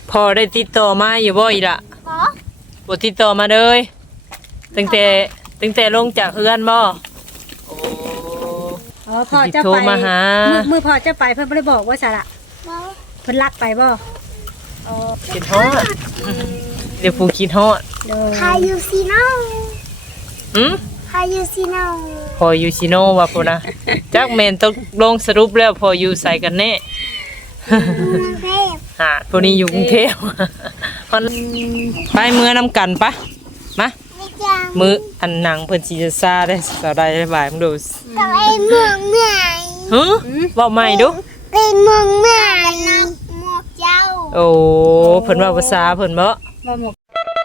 พอได้ติดต่อมาอยู่บ่อีล่ะบ่ติดต่อมาเลยตั้งแต่ลงจากเฮือนบ่โอ้พ่อจะไปมาหามือพ่อจะไปเพิ่นบ่ได้บอกว่าซะล่ะเพิ่นลักไปบ่คิดฮอดเดี๋ยวผู้คิดฮอดพายุซีโน่พายุซีโน่พออยู่ซิโนว่าพุ่นนะจักแม่นต้องลงสรุปแล้วพออยู่ใส่กันแน่พวกนี้อยู่กรุงเทพไปเมื่อนำกันปะมามืออันหนังเพิ่นสิจะซาได้สาวได้บ่ายมึงดูไปเมืองใหม่ว่าใหม่ดูไปเมืองใหม่หมวกเจ้าโอ้เพิ่นว่าภาษาเพิ่นบ่หมวก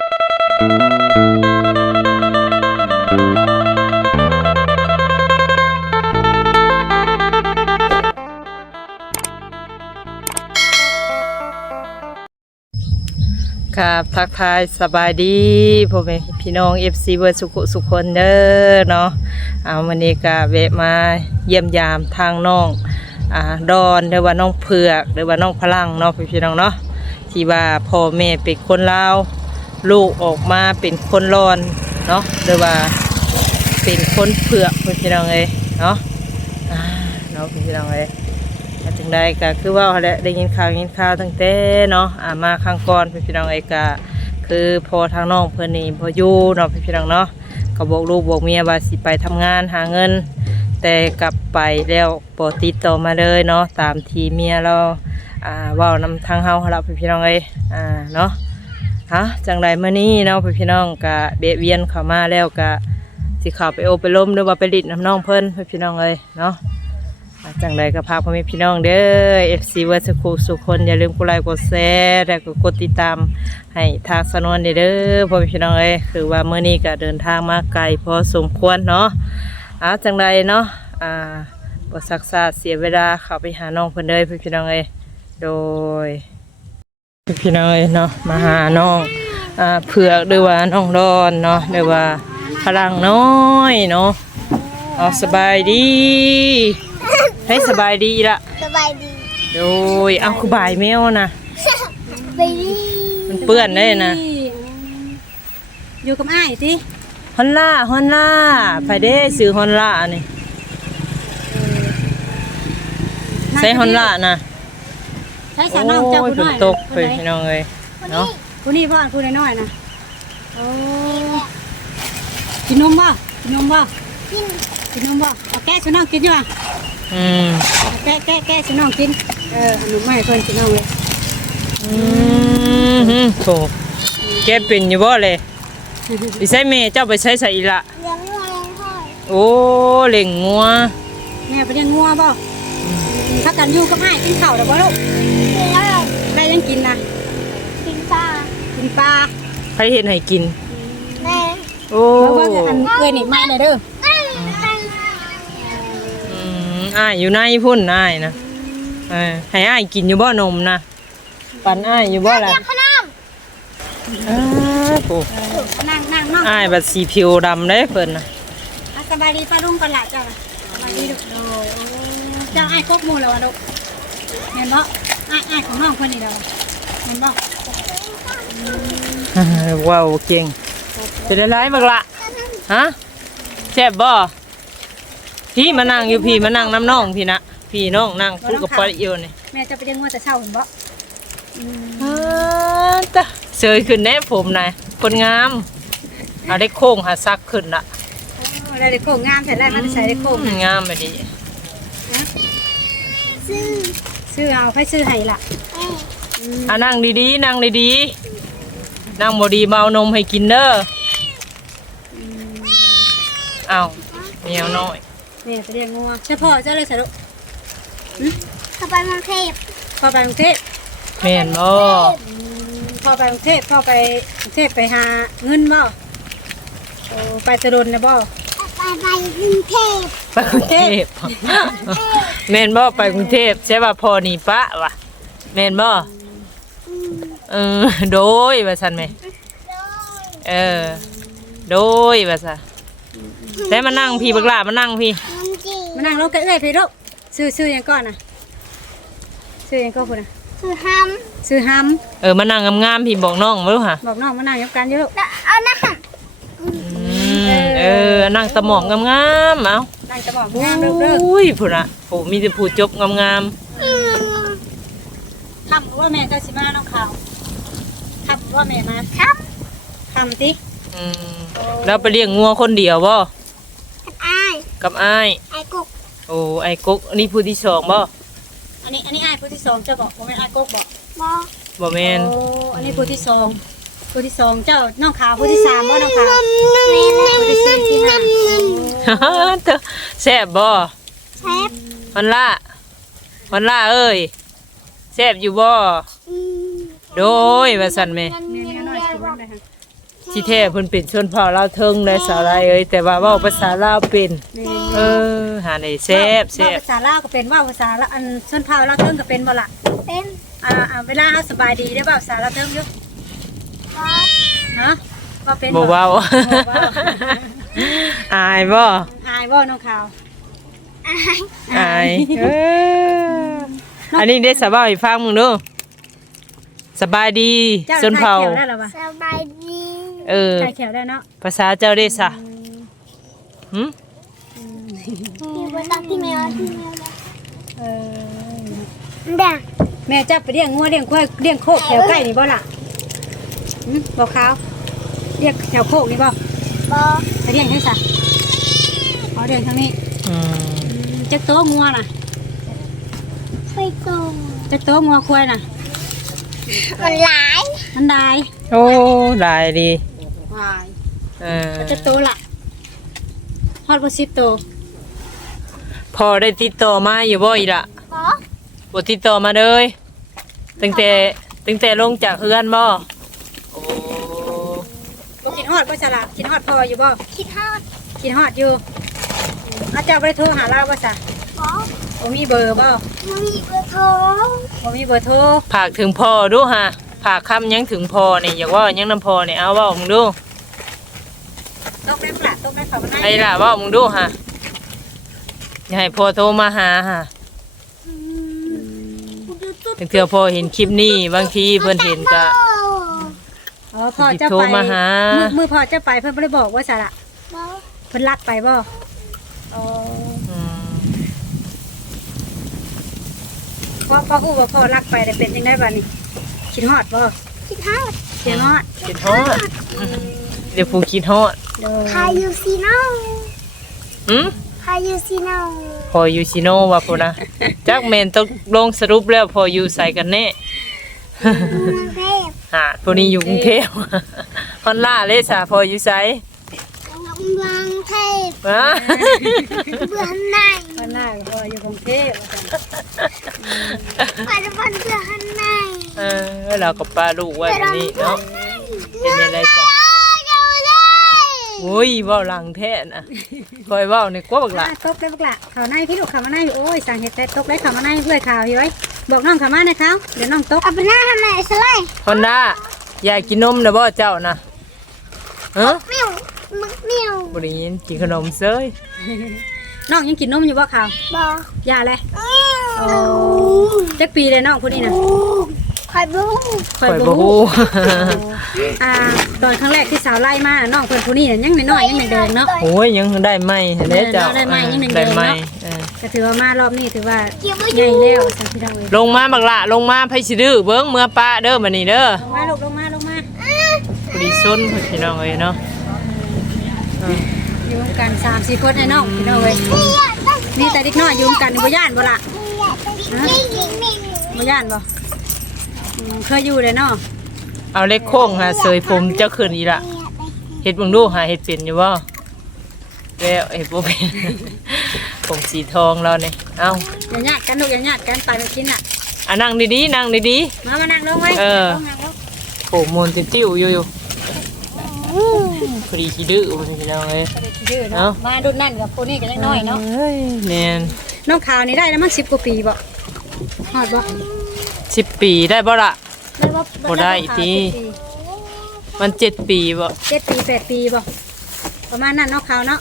ครับทักทายสบายดีพ่อแม่พี่น้อง FC เบิร์สุขคนเด้อเนาะวันนี้ก็แวะมาเยี่ยมยามทางน้องดอนหรือว่าน้องเผือกหรือว่าน้องพลังเนาะพี่น้องเนาะที่ว่าพ่อแม่เป็นคนลาวลูกออกมาเป็นคนรอนเนาะหรือว่าเป็นคนเผือกพี่น้องเลยเนาะพี่น้องเลยถึงใดก็คือว่าได้ยินข่าวตั้งแต่เนาะมาครั้งก่อนพี่น้องเอกก็คือพอทางน้องเพื่อนนี่พออยู่เนาะพี่น้องเนาะก็บอกลูกบอกเมียว่าสิไปทำงานหาเงินแต่กลับไปแล้วปอติดต่อมาเลยเนาะตามทีเมียเราว่านำทางเฮาเราพี่น้องเอ้เนาะจังไรเมื่อนี้เนาะพี่น้องก็เบียเวียนเข้ามาแล้วก็สิเข้าไปโอไปล้มหรือว่าไปลิดน้ำน้องเพิ่นพี่น้องเอ้ยเนาะจังใดก็พาพ่อแม่พี่น้องเด้อ FC เวิร์ดสุขคนอย่าลืมกดไลค์กดแชร์และก็กดติดตามให้ทางสนวนเด้อพ่อแม่พี่น้องเอ้ยคือว่าเมื่อนี้ก็เดินทางมาไกลพอสมควรเนาะจังใดเนาะบ่ซักษาเสียเวลาเข้าไปหาน้องเพิ่นเด้อพี่น้องเอ้ยโดยพี่น้องเอ้ยเนาะมาหาน้องเผือกด้วยว่าน้องดอนเนาะด้วยว่าพลังน้อยเนาะสบายดีให้สบายดีละสบายดีโดยเอาคือบายแมวนะไปดีมันเปื้อนได้นะอยู่กับอ้ายสิฮอนล่าไปเด้ซื้อฮอนล่านี่ใส่ฮอนล่านะใช้สาวน้องเจ้าผู้น้อยตกไปพี่น้องเลยเนาะผู้นี้พ่อผู้น้อยนะโอ้กินนมบ่กินนมบ่เอาแก้สาวน้องกินอยู่ป่ะแก้สาวน้องกินขนมไม่เพิ่นสาวน้องเลยโถแกเป็นอยู่บ่เลยไปใช้เมย์เจ้าไปใช้ใส่อีละเลี้ยงงัวโอ้เลี้ยงงัวแม่ไปเลี้ยงงัวบ่ถ้ากันอยู่กับอ้ายกินข้าวได้บ่ลูกได้ยังกินนะกินปลาใครเห็นให้กินแม่โอ้อันเกยนี่ไม่เลยเด้ออยู่ในพุ่นอ้ายนะให้อ้ายกินอยู่บ่นมนะปันอ้ายอยู่บ่ล่ะโอ้นั่งอ้ายบัดสีผิวดำได้เพิ่นนะสบายดีป้าลุงก่อนละจ้ะสบายดีลูกเจ้าอ้ายกบหมูแล้วลูกเห็นบ่อ้ายของน้องเพิ่นนี่เด้อเห็นบ่ว้าวเก่งเป็นอะไรบักละฮะแซ่บบ่พี่มานั่งอยู่พี่มานั่งน้ำน้องพี่นะพี่น้องนั่งคู่กับปลาอยู่นี่แม่จะไปเลี้ยงงัวแต่เช้าเห็นบ่จ้ะเสยขึ้นแน่ผมนายคนงามได้โค้งหาซักขึ้นละได้โค้งงามแต่แรกมันจะใส่ได้โค้งงามไปดิซื้อเอาให้ซื้อให้ล่ะนั่งดีๆนั่งดีๆนั่งบ่ดีเมานมให้กินเด้อเอาเหนียวน้อยเนี่ยไปเรียงงัวเฉพาะเจ้าเลยสรุปเข้าไปกรุงเทพพอไปกรุงเทพแม่นบ่พอไปกรุงเทพไปหาเงินบ่ไปตะดนนะบ่ไปกรุงเทพแม่นบ่ไปกรุงเทพใช่ป่ะพอนี่ปะวะแม่นบ่โดยว่าซั่นแม่โดยว่าซะแต่มานั่งพี่บักหลามานั่งพี่มานั่งลงกันเอ้ยพี่ลูกซื้อยังก่อนนะซื้อยังก่อนคุณนะซื้อห้ซื้อห้มานั่งงามๆพี่บอกน้องบ่รู้หะำบอกน้องมานั่งยกกันอยู่ลูกเอานะนั่งตะหมอกงามๆเอานั่งจะบอกงามเด้ออุ้ยพุ่นน่ะโอ้มีแต่ผู้จบงามคำว่าแม่เจ้าสิมาน้องขาวคำว่าแม่มาครับคำติแล้วไปเลี้ยงงัวคนเดียวบ่อายกับอ้ายไอ้กุกโอ้ไอ้กุ๊กนี่ผู้ที่สองบ่อันนี้อ้ายผู้ที่สองเจ้าบอกว่าแม่อ้ายกกบอกบอบ่แม่นโอ้อันนี้ผู้ที่สองผู้ที่สองเจ้าน้องขาวผู้ที่สามว่าน้องขาว ผู้ที่สี่ที่ห้าเธอแซ่บบ่เชฟวันละเอ้ยแซ่บอยู่บ่โดยว่าซั่นแม่แม่น้อยสิว่าได้ฮะที่แท้เพิ่นเป็นชนเผ่าลาวเทิงได้สาวไรเอ้ยแต่ว่าเว้าภาษาลาวเป็นแม่หาได้แซ่บว่าภาษาลาวก็เป็นว่าภาษาละอันชนเผ่าลาวเทิงก็เป็นบ่ล่ะเป็นเวลาเฮาสบายดีได้บ่ภาษาลาวเทิงอยู่บอฮะว่าเป็นบ่เว้า อายบ่อายบ่น้องขาวอายอายอันนี้ได้สบายให้ฟังมึงดูสบายดีชนเผ่าเจ้าได้แล้วบ่สบายดีใครแขวได้เนาะภาษาเจ้าได้ซะหึมีบนตักที่แมวที่แมวเออด่าแม่จับไปเลี้ยงงัวเลี้ยงควายเลี้ยงโคกแถวใกล้นี่บ่ล่ะบ่ขาวเลี้ยงแถวโคกนี่บ่บอไปเลี้ยงให้ซะเอาเลี้ยงทางนี้อืมจักโตงัวน่ะไฟโตจักโตงัวควายน่ะมันหลายมันได้โอ้หลายดีวายเออจักโตล่ะฮอดบ่10โตพอได้ติดต่อมาอยู่บ่อีล่ะบอบ่ติดต่อมาเลยตั้งแต่ลงจากเฮือนบ่โอ้บ่คิดฮอดบ่ซะล่ะคิดฮอดพ่ออยู่บ่คิดทอดคิดฮอดอยู่อาเจ้าบ่ได้โทรหาเราบ่ซะบอบ่มีเบอร์บ่มันมีเบอร์โทรบ่มีเบอร์โทรผากถึงพ่อดูฮะผากคำยังถึงพ่อนี่อยากว่ายังน้ำพ่อนี่เอาเว้ามึงดูตกได้ปลาตกได้เขาบ่ได้ไอ้ล่ะเว้ามึงดูฮะอย่าให้พ่อโทรมาหาฮะถึงเทื่อพ่อเห็นคลิปนี้บางทีเพิ่นเห็นก็อ๋อพ่อจะโทรไปมาหามือพ่อจะไปเพิ่นบ่ได้บอกว่าซะล่ะบอเพิ่นลักไปบ่อ๋ออืมพ่อฮู้ว่าพ่อลักไปได้เป็นจังได๋บัดนี้คิดฮอดบ่คิดทอดคิดฮอดคิดฮอดเดี๋ยวผู้คิดฮอดเด้อพายุซีโนหืมพายุซีโนพออยู่ซิโนว่าพุ่นนะจักแม่นตกลงสรุปแล้วพออยู่ใส่กันแน่เมืองเทพหาพวกนี้อยู่กรุงเทพ ฮอนล่าเลยสาพออยู่ไสเมืองเทพฮะเมืองไหนเพิ่นน่าก็พ่ออยู่กรุงเทพว่าซั่นปัจจุบันเมืองไหนเราก็ปลาลูกไว้แบบนี้เนาะเป็นยังไงจ้ะโอ้ยเว้าหลังแท้นะคอยเว้าในกว่าบักละตกได้บักละข้าวในพี่ลูกข้าวมาในโอ้ยสั่งเฮ็ดแต่ตกได้ข้าวมาในเพื่อข้าวอยู่ไว้บอกน้องข้าวมาหน่อยครับเดี๋ยวน้องตกเอาไปหน้าทำไหนสไลด์ฮอนด้าอยากกินนมนะบ่เจ้านะฮะเมียวมึกเมียวบ่ได้ยินกินขนมเซยน้องยังกินนมอยู่บ่ข้าวบออย่าเลยโอ้จักปีเลยน้องผู้นี้น่ะคอยบูข่อยบ่ฮู้ตอนครั้งแรกที่สาวไล่มาน้องเพิ่นผู้นี้น่ะยังน้อยๆยังแดงๆเนาะโอ้ยยังได้ไหมเด้เจ้าได้ไหมยังแดงๆได้ไหมเนาะเออก็ถือว่ามารอบนี้ถือว่าใหญ่แล้วสันพี่น้องเอ้ยลงมาบักละลงมาไผสิดื้อเบิ่งเมื่อป้าเด้อบัดนี้เด้อลงมาลูกลงมาลงมาผู้ดีซนพี่น้องเอ้ยเนาะอยู่กัน3-4คนไอ้น้องพี่น้องเอ้ยนี่แต่เด็กน้อยอยู่กันบ่ย่านบ่ล่ะบ่ย่านบ่เคยอยู่เลยเนาะเอาเล็กโค้งหาเสยผมเจ้าขึ้นอีละเฮ็ดเบิ่งดูหาเฮ็ดเป็นอยู่บ่แล้วเฮ็ดบ่เป็น ผมสีทองเราเนี่ยเอ้าอย่าญาติกันลูกอย่าญาติกันไปมากินน่ะนั่งดีๆนั่งดีมานั่งลงไว้เออลงนั่งลงๆผมมนติ้วๆอยู่พอดีขี้ดื้อพี่น้องเอ้ยบ่ได้ขี้ดื้อเอ้าเนาะมารุ่นนั้นกับผู้นี้ก็ยังน้อยเนาะเอ้ยแม่นน้องขาวนี่ได้แล้วมั้ง10กว่าปีบ่ฮอดบ่ 10 ปีได้บ่ล่ะ บ่ได้อีกที มัน7 ปีบ่ 7ปี8ปีบ่ประมาณนั้นเนาะขาวเนาะ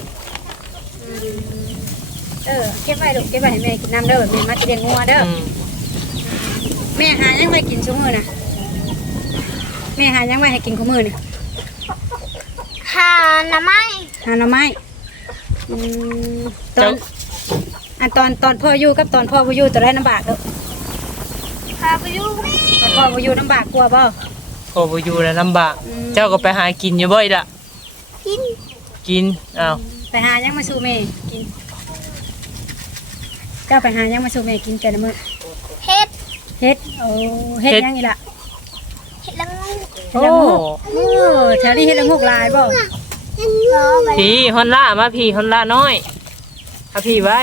เก็บไว้ลูกเก็บไว้ให้แม่กินน้ำเด้อแม่มาสิเลี้ยงงัวเด้ออืมแม่หายังไปกินชั่วโมงน่ะแม่หายังไว้ให้กินของมื้อนี่หาหน่อไม้หาหน่อไม้อืมตอนอันตอนพ่ออยู่กับตอนพ่อบ่อยู่ตัวได้ลำบากเด้อพาไปอยู่ตอนพ่อบ่อยู่ลำบากกลัวบ่โอ้บ่อยู่แล้วลำบากอืมเจ้าก็ไปหากินอยู่บ่อีกล่ะกินกินอ้าวไปหายังมาสู่แม่กินเจ้าไปหายังมาสู่แม่กินแต่ละมื้อเฮ็ดเฮ็ดโอ้เฮ็ดยังอีล่ะเฮ็ดละงูโอ้โอ้แถวนี้เฮ็ดละงกหลายบ่รอไปพี่ฮอนล่ามาพี่ฮอนล่าน้อยเอาพี่ไว้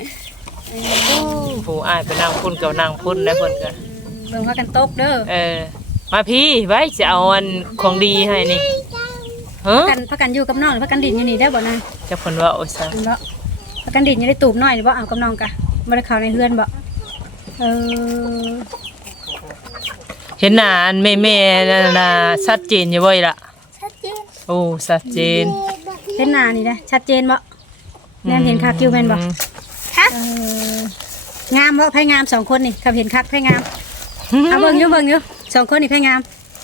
ผู้อ้ายไปนั่งพุ่นกับนั่งพุ่นแล้วเพิ่นก็เบิ่งว่ากันตกเด้อมาพี่ไว้จะเอาอันของดีให้นี่เฮ้อพักกันอยู่กับน้องหรือพักกันดินอยู่นี่ได้บ่นะจะเพิ่นว่าโอ้ยซะเห็นบ่พักกันดินอยู่ในตูบน้อยหรือบ่เอากับน้องกะบ่ได้เข้าในเฮือนบ่เออเห็นหน้าอันแม่ๆนั่นน่ะชัดเจนอยู่บ่อีกล่ะชัดเจนโอ้ชัดเจนเห็นหน้านี่นะชัดเจนบ่แนมเห็นคักอยู่แม่นบ่ฮะเอองามบ่ไผงามสองคนนี่ครับเห็นคักไผงามเอาเบิ่งอยู่สองคนนี่ไผงาม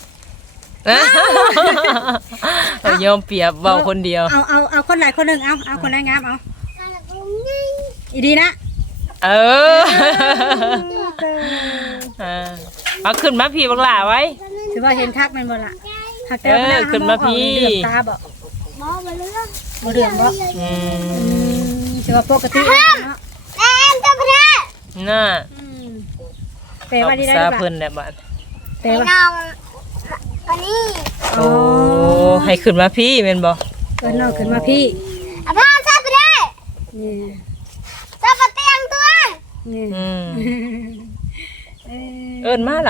เอายอมเปรียบเว้าคนเดียวเอาคนหลายคนหนึงเอาคนไหนงามเอาอีดีนะเออเอาขึ้นมาพี่บักหล่าไว้ถือว่าเห็นคักแม่นบ่ล่ะคักแต่เออว่าขึ้นมาพี่เหลือบตาบ่หมอมาเรื่องบ่เหลืองบ่อืมถือว่าปกติเนาะแม่เจ้าพระน่าแปลว่าดีได้ซาบ่เพิ่นแหละบัดแปลไปว่าน้องวันนี้โอ้ให้ขึ้นมาพี่แม่นบ่เอิ้นน้องขึ้นมาพี่อ่ะพ่อเจ้าพระนี่เจ้าปะเตียงตัวนี่อืมเออเอิ้นมาล่ะ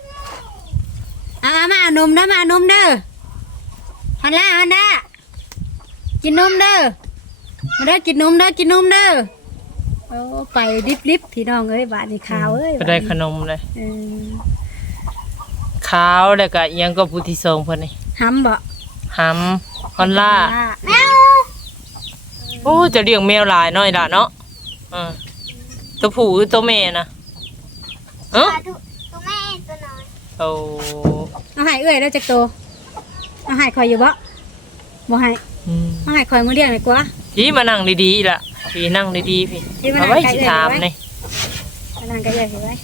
มาเอานมเด้อมาเอานมเด้อฮันล่ากินนมเด้อมาเด้อกินนมเด้อกินนมเด้อโอ้ไปดิบพี่น้องเอ้ยบาดนี่ขาวเอ้ยไปได้ขนมเลยเออขาวแล้วก็อิหยังก็ผู้ที่ส่งเพิ่นนี่หำบ่หำฮอนล่าแมวโอ้จะเลี้ยงแมวหลายน้อยล่ะเนาะตัวผู้หรือตัวแม่นะเอ้อตัวแม่ตัวน้อยโอ้เอาให้เอ้ยแล้วจักโตเอาให้คอยอยู่บ่บ่ให้อืมเอาให้คอยมื้อเลี้ยงดีกว่าพี่มานั่งดีๆล่ะพี่นั่งดีๆพี่พี่มานั่เอางไว้ใกล้สิเอื้อยถามไว้นี่อันนั้นก็ใหญ่สิไว้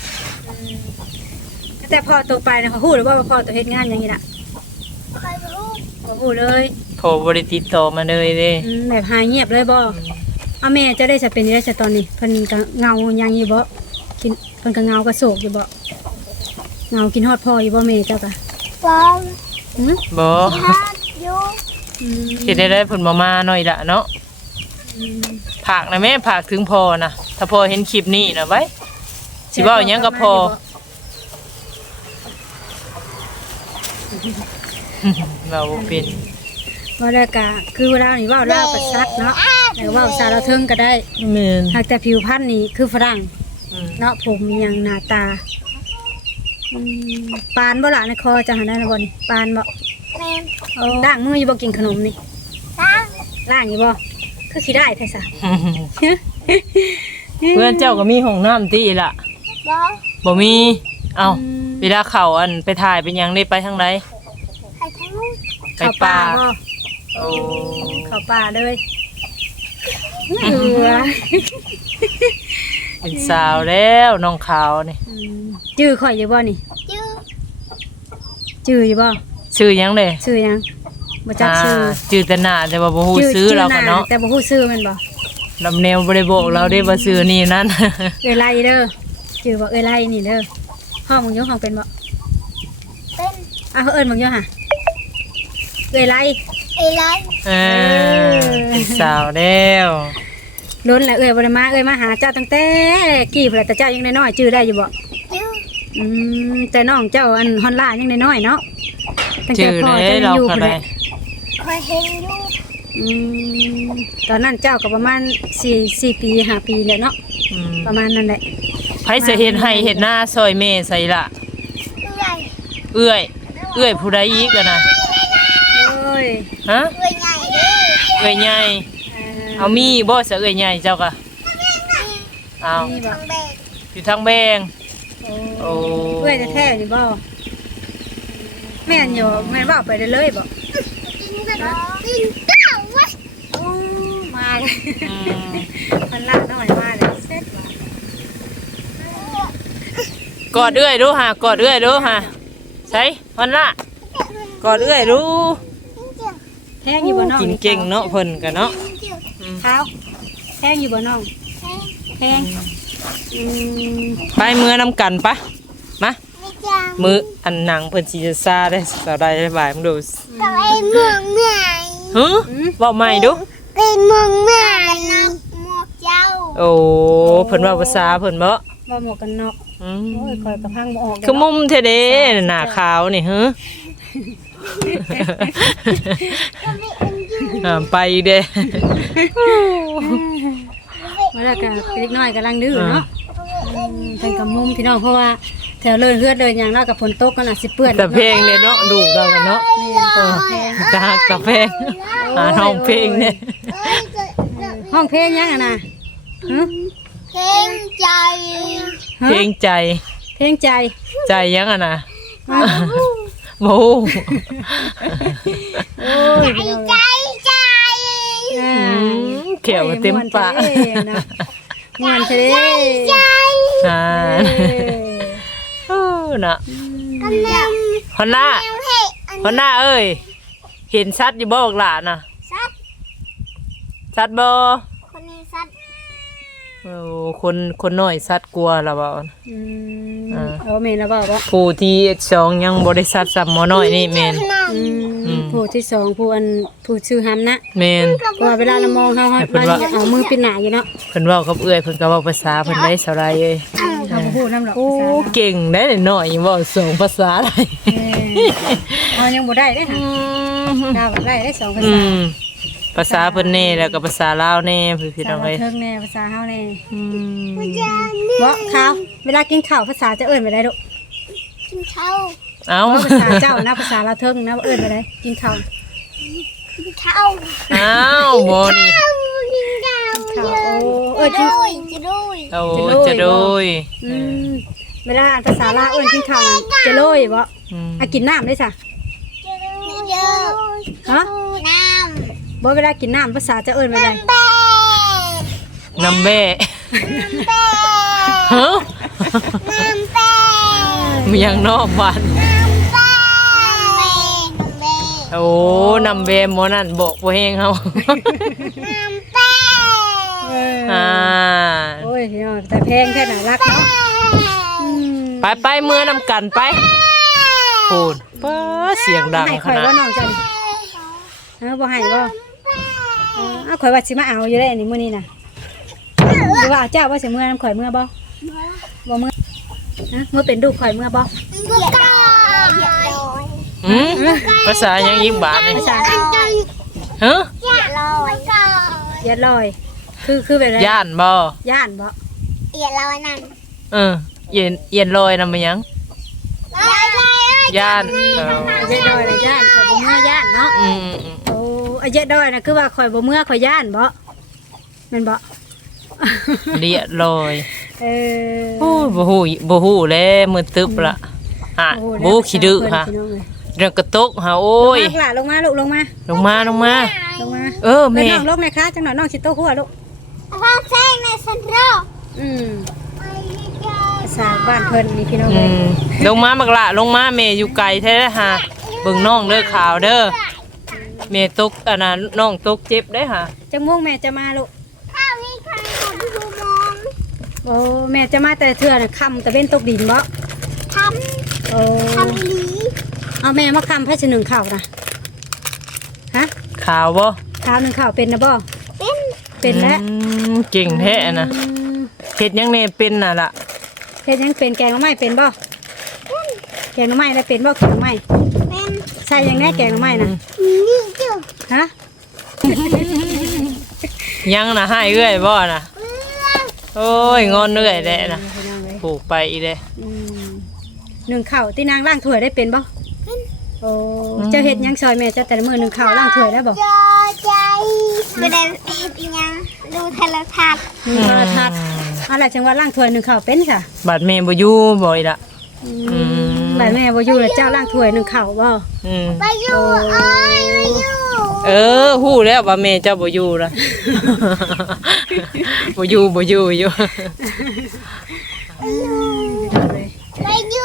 แต่พ่อตัวไปนะเขาฮู้หรือว่าพ่อตัวเฮ็ดงานอย่างนี้ล่ะใครรู้บ่ฮู้เลยโทรบ่ได้ติดต่อมาเลยเด้แบบหายเงียบเลยบ่เอาแม่จะได้จะเป็นได้จะตอนนี้เพิ่นก็เงายังอยู่บ่กินเพิ่นก็เงากระโศกอยู่บ่เงากินฮอดพ่ออยู่บ่แม่เจ้าก็ปอมหือบ่ฮัดยูอืมสิได้เพิ่นบ่มาหน่อยละเนาะผากนะแม่ผากถึงพ่อนะถ้าพ่อเห็นคลิปนี้นะไว้สิเว้าหยังกับพ่อเราบ่เป็นว่าแล้วก็คือเวลานี่เว้าลาวก็ชัดเนาะแล้วเว้าซาลาวเทิงก็ได้แม่นหากแต่ผิวพรรณนี่คือฝรั่งอืมเนาะผมมีหยังหน้าตาปานบ่ล่ะในคอจะหาได้นะบ่นี่ปานบ่แม่ล้างมืออยู่บ่กินขนมนี่ช้างล้างอยู่บ่คือขี้ได้แท้ซะเพื่อนเจ้าก็มีห้องน้ำติล่ะบอบ่มีเอ้าเวลาเข้าอันไปถ่ายเป็นหยังได้ไปทางใดใครทั้งนู้นไปเข้าป่าบ่โอ้เข้าป่าเลยเออเป็นสาวแล้วน้องขาวนี่จื้อข่อยอยู่บ่นี่จื้อจื้ออยู่บ่ชื่อหยังเด้ชื่อหยังบ่จักชื่อชื่อแต่หน้าแต่ว่าบ่ฮู้ซื้อเราก็เนาะแต่บ่ฮู้ชื่อมันบ่ลำแนวบ่ได้บอกเราได้ว่าซื้อนี่นั่นเอ้ยไล่เด้อจื้อบ่เอ้ยไล่นี่เด้อห้องมึงอยู่ห้องเป็นบ่เป็นอ้าวเอิ้นมึงอยู่ห่ะเอ้ยไล่เอไลเออเป็นสาวแล้วล้นแหละเอ้ยบ่ได้มาเอ้ยมาหาเจ้าตั้งแต่กี่พุ่นแหละแต่เจ้ายังน้อยๆจื้อได้อยู่บ่จื้อแต่น้องเจ้าอันฮอนล่ายังน้อยๆเนาะตั้งแต่ชื่อพ่อเลยเจ้ายังเราอยู่ก็พุ่นแหได้ละคอยเห็นอยู่ตอนนั้นเจ้าก็ประมาณ4ปี5ปีแหละเนาะอืมประมาณนั้นแหละไผสิเฮ็ดให้เฮ็ดหน้าซอยแม่ใส่ละเอื่อยเอื้อยผู้ใดอีกอะนะโอ้ยฮะเอื่อยใหญ่เด้อเอื้อยใหญ่เอามีบ่ซะเอื้อยใหญ่เจ้าก็เอานี่บ่ทางแบกอยู่ทางแบง โอ้เอ้ยแท้ๆนี่บ่แม่นอยู่แม่นว่าไปได้เลยบ่กินข้าววะโอ้มาเลยมันละน้อยมาเลยเสร็จว่ะกอดเอื้อยดูฮะกอดเอื้อยดูฮะใช่วันละกอดเอื้อยดูแห้งอยู่บ่น้องกินเก่งเนาะเพิ่นกันเนาะเท้าแห้งอยู่บ่น้องแห้งไปมือนำกันปะมาไม่จังมืออันหนังเพิ่นสิจะซาได้สาวใดได้บ่ายมึงดูกับไอ้เมืองใหม่ฮึเว้าใหม่ดูเป็นเมืองใหม่หมวกเจ้าโอ้เพิ่นเว้าภาษาเพิ่นบ่บ่หมวกกันน็อกอืมโอ้ยคอยกระพังบ่ออกคือมุมเท่เด้หน้าขาวนี่ฮึไปเด้มาแล้วก็เล็กน้อยกำลังดื้อเนาะเป็นกับมุมพี่น้องเพราะว่าแถวเลยเฮือดเลยอย่างเรากับฝนตกกันน่ะสิเปื้อนแต่เพลงเนี่ยเนาะดูเรากันเนาะตากับเพลงห้องเพลงเนี่ยห้องเพลงยังอ่ะนะฮะเพลงใจเพลงใจเพลงใจใจยังอ่ะนะโบโอ้ยพี่น้องใจใจเขียวเต็มปากม่วนเฉยใจอ่าน่ะกำลังฮอนน่าเฮ้อันฮอนน่าเอ้ยเห็นชัดอยู่บ่บอกหลานน่ะสัตว์ชัดบ่คนนี้สัตว์โอ้คนน้อยชัดกลัวแล้วบ่เอาเมนแล้วบอกว่าผู้ที่สองยังบ่ได้ชัดซ้ำหมอน้อยนี่แม่นผู้ที่สองผู้ชื่อฮัมนะแม่นเพราะว่าเวลาเรามองเขาเอามือปิดหนาอยู่เนาะเพิ่นเว้ากับเอื้อยเพิ่นก็เว้าภาษาเพิ่นได้สาไรเอ้ยเขาพูดน้ำหรอกโอ้เก่งได้น้อยเว้าสองภาษาได้เขายังบ่ได้ได้ค่ะดาวได้ได้สองภาษาภาษาเพิ่นแน่แล้วก็ภาษาลาวแน่พี่น้องเอ้ยเทิงแน่ภาษาเฮาแน่บ่ข้าวเวลากินข้าวภาษาจะเอิ้นไปได้ลูกกินข้าวเอ้าภาษาเจ้านะภาษาเราเทิงนะเอิ้นไปได้กินข้าวกินข้าวเอ้าบ่นี่กินข้าวข้าวโอ้จะด้วยจะด้วยโอ้จะโดยเวลาอ่านภาษาลาวเอิ้นกินข้าวจะโรยบ่อ่ะกินน้ำได้ซะจะด้วยเยอะฮะน้บ่เวลากินน้ำภาษาจะเอิ้นไปได้ำแป้งน้ำแม่แป้งฮะน้ำแป้งมียังนอกบ้านน้ำแป้งโอ้น้ำแม่หมอนั่นบอกบ่แฮงเฮาน้ำแป้งอ่าโอ้ยพี่น้องแต่เพลงแค่ไหนรักเนาะไปมื้อนำกันไปพูดเป้อเสียงดังให้ขข่อยนาดว่าน้องจันบ่ให้บ่เอาข่อยว่าสิมาเอาอยู่ได้อันนี้มื้อนี้น่ะหรือว่าเจ้าว่าสิเมื่อน้ำข่อยเมื่อบ่บ่เมื่อเมื่อเป็นลูกข่อยเมื่อบ่เหยียดลอยภาษายังอีกบาทนี่ภาษาฮะเหยียดลอยยัดลอย คือแบบไรย่านบ่ย่านบ่เหยียดลอยนั่นเอียนลอยนำมายังลอยลอยย่านยัดลอยน่ะย่านข่อยบ่เมื่อย่านเนาะโอ้ยัดลอยน่ะคือว่าข่อยบ่เมื่อข่อยย่านบ่แม่นบ่เลียลอยเออโอ้บ่ฮู้แล้วมือตึบละบ่ขี้ดื้อฮะเรื่องกระตกหาโอ้ยลงมาลูกลงมาลงมาลงมาแม่น้องลงนะคะจังหน่อยน้องสิโตหัวลูกพ่อแซงในเซ็นทรัลภาษาบ้านเพิ่นนี่พี่น้องเลยลงมาบักละลงมาแม่อยู่ไกลแท้ฮะเบิ่งน้องเด้อข่าวเด้อแม่ตกอันนั้นน้องตกเจ็บได้ฮะจังม่วงแม่จะมาลูกข้าวนี่ใครของพี่บูมองโอ้แม่จะมาแต่เทื่อน่ะค่ำตะเว้นตกดินบ่ทโอ้ำทำอีหลีเอาแม่มาค่ำให้สิหนึ่งข้าวนะฮะข่าวบ่ข้าวหนึ่งข้าวเป็นนะบ่เป็นเป็นแล้วเก่งแท้นะเฮ็ดยังแน่เป็นน่ะล่ะเฮ็ดยังเป็นแกงหน่อไม้เป็นบ่แกงหน่อไม้แล้วเป็นบ่แกงหน่อไม้เป็นใช่ยังแน่แกงหน่อไม้น่ะนี่จุ๊บฮะยังน่ะให้เอื้อยบ่น่ะโอ้ยงอนเอื้อยแหละน่ะพี่น้องเลยปลูกไปอีเด้หนึ่งข้าวที่นางล้างถ้วยได้เป็นบ่โอ้เจ้าเฮ็ดยังซอยแม่เจ้าแต่ละมื้อหนึ่งข้าวล้างถ้วยได้บ่จอใจไม่ได้เห็นยังดูโทรทัศน์มีโทรทัศน์อะไรจังว่าล้างถ้วยหนึ่งข้าวเป็นค่ะบัดแม่บ่อยู่บ่อีละหลายแม่บ่อยู่แล้วเจ้าล้างถ้วยนึ่งข้าวบ่ไปอยู่เอ้ยไปอยู่ฮู้แล้วว่าแม่เจ้าบ่อยู่ล่ะ บ่อยู่อยู่ไปอยู่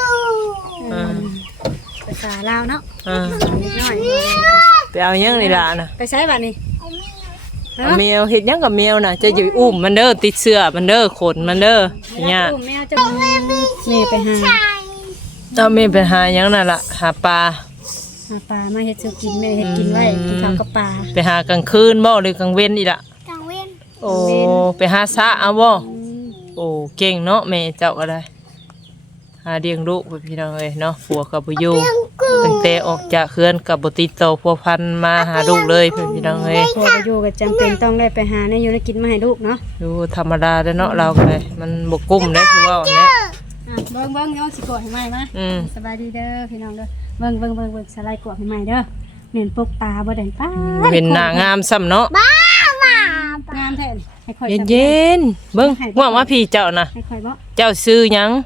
ภาษาลาวเนาะ นิดหน่อยไปเอาหยังนี่ล่ะน่ะไปใช้บัดนี้เอาแมวเฮ็ดหยังกับแมวน่ะจะอยู่อุ้มมันเด้อติดเสื้อมันเด้อขนมันเด้อเนี่ยแม่จะแม่ไปหาเอาแม่ไปหาหยังนั่นล่ะหาปลาปลามาเฮ็ดซื้อกินแม่เฮ็ดกินไว้กินข้าวกับปลาไปหากลางคืนบ่หรือกลางเว้นอีล่ะกลางเว้นโอ้ไปหาซะเอาบ่โอ้เก่งเนาะแม่เจ้าก็ได้หาเลี้ยงลูกพี่น้องเอ้ยเนาะผัวก็บ่อยู่ตั้งแต่ออกจากเฮือนก็บ่ติดต่อพัวพันมาหาลูกเลยพี่น้องเอ้ยพอไปอยู่ก็จำเป็นต้องได้ไปหาในอยู่ในกินมาให้ลูกเนาะอยู่ธรรมดาเด้อเนาะเราก็ได้มันบ่กุ้มได้คือว่าแน่เบิ่งน้องสิกดให้ใหม่มาสบายดีเด้อพี่น้องเด้อเบิ่งสไลด์กดให้ใหม่เด้อเน้นปกตาบ่ได้ป้าเป็นหน้างามซ้ำเนาะบ้างามแท้ให้ข่อยเย็นๆเบิ่งว่ามาพี่เจ้าน่ะให้ข่อยบ่เจ้าซื้อหยัง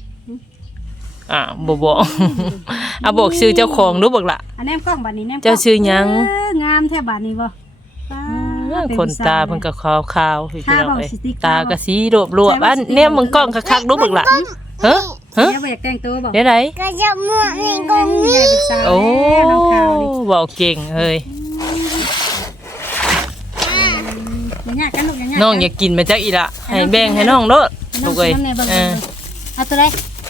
บ่บอก เอาบอกซื้อเจ้าของดูบักล่ะอันแนมกล้องบัดนี้แนมเจ้าชื่อหยังงามแท้บัดนี้บ่คนตาเพิ่นก็ขาวๆพี่น้องเอ้ยตาก็สีรวบๆอันแนมมึงกล้องคักๆดูบักล่ะฮะเดี๋ยวบ่อยากแต่งตัวบ่เดี๋ยวไหนก็จะมั่วเองก็มีโอ้บอกเก่งเฮ้ยอย่ากันลูกอย่าน้องอยากกินมาจักอีละให้แบ่งให้น้องเด้อลูกเอ้ยเอาตัวใด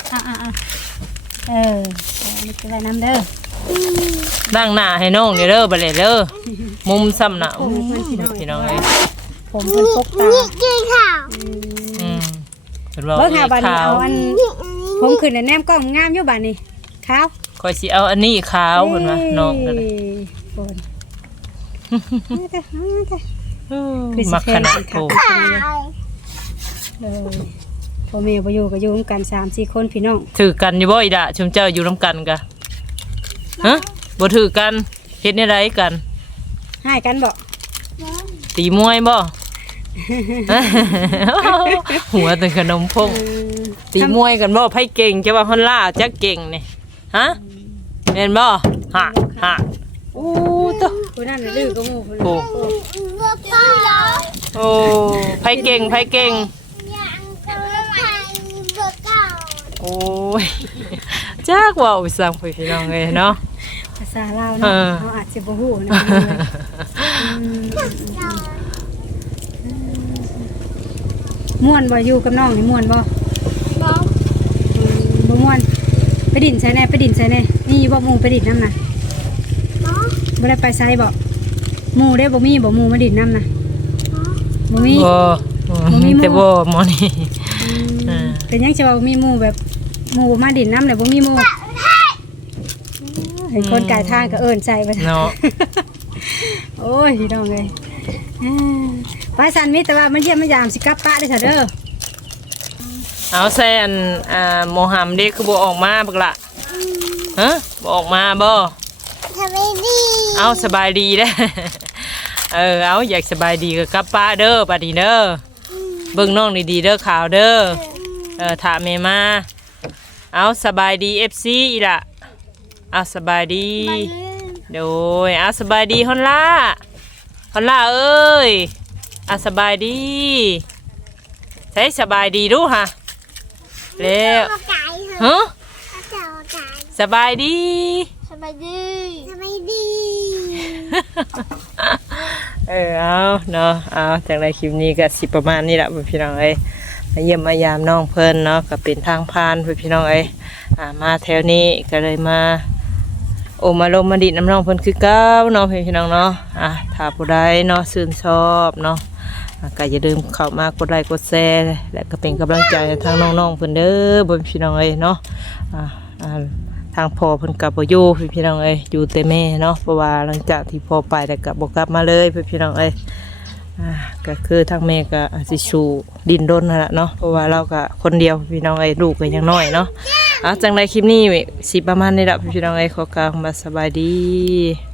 นี่ตัวใดน้ำเด้อล้างหน้าให้น้องเด้อบัดนี้เด้อมุมซ้ำหน้าพี่น้องเอ้ยผมเพิ่นปกตานี่กินข้าวเพิ่นว่าเบิ่งหาบัดนี้ขาวเอาอันผมขึ้นแนมกล้องงามอยู่บัดนี้ขาวข่อยสิเอาอันนี้ขาวเพิ่นว่าน้องนั่นโอนมักขนาดโตข้าวเลยพ่อแม่บ่อยู่ก็อยู่กัน 3-4 คนพี่น้องถือกันอยู่บ่อีดะชุมเจ้าอยู่นํกันกะฮะบ่ถือกันเฮ็ดแนวใดกันให้กันบ่ตีมวยบ่ หัวแต่ขนมพงตีมวยกันบ่ไผเก่งจะว่าฮอนล่าจักเก่งนี่ฮะแม่นบ่ฮะอู้ตะผู้นั้นดื้อก็หมู่ผู้โอ้เบิกข้าวแล้วโอ้ไผเก่งยังก็ไม่ไปเบิกข้าวโอ้ยจักว่าอุสังพี่น้องเอ้ยเนาะภาษาลาวเนาะเฮาอาจสิบ่ฮู้นะม่วนบ่อยู่กับน้องนี่ม่วนบ่บ้องบ่ม่วนไปดินใส่แน่ไปดินใส่แน่นี่บ่หมู่ไปดินน้ำน่ะบ้องบ่ได้ไปไสบ่หมู่ได้บ่มีบ่หมู่มาดินน้ำน่ะบ่มีมีแต่บ่หมอนี่เป็นหยังจะว่าบ่มีหมู่แบบหมู่มาดินน้ำแล้วบ่มีหมู่เห็นคนกายทางก็เอิ้นใส่ไปเนาะโอ้ยพี่น้องเอ้ยไปสันมิแต่ว่ามันเยี่ยมมันยามสิกลับปะได้ซะเด้อเอาแซนโมฮัมเด็กคือบ่ออกมาบักละฮะบ่ออกมาบ่ทำไม่ดีเอาสบายดีเด้อ เอาอยากสบายดีก็กลับป้าเด้อป้าดีเด้อเบิ่งน้องดีๆเด้อข่าวเด้อถามแม่มาเอาสบายดี FC อีล่ะเอาสบายดีโดยเอาสบายดีฮอนล่าเอ้ยเอาสบายดีใช้สบายดีดูฮะแล้วมาไก่เหรอฮะเจ้าไก่สบายดีสบายดีสบายดีเอาเนาะเอาจากในคลิปนี้ก็สิประมาณนี้แหละพี่น้องเอ้ยมาเยี่ยมมายามน้องเพิ่นเนาะก็เป็นทางผ่านพี่น้องเอ้ยมาแถวนี้ก็เลยมาโอมาลมมาดิดน้ำน้องเพิ่นคือเก้าเนาะพี่น้องเนาะถ้าผู้ใดเนาะชื่นชอบเนาะก็อย่าลืมเข้ามากดไลค์กดแชร์และก็เป็นกำลังใจให้ทางน้องๆเพิ่นเด้อบนพี่น้องเอ้ยเนาะทางพ่อเพิ่นกลับบ่อยู่พี่น้องเอ้ยอยู่แต่แม่เนาะเพราะว่าหลังจากที่พ่อไปแล้วก็บ่กลับมาเลยพี่น้องเอ้ยก็คือทางแม่ก็สิสู่ดินรนนั่นแหละเนาะเพราะว่าเราก็คนเดียวพี่น้องเอ้ยลูกก็ยังน้อยเนาะจังไดคลิปนี้สิประมาณนี้ละพี่น้องเอ้ยขอกล่าวคำว่าสบายดี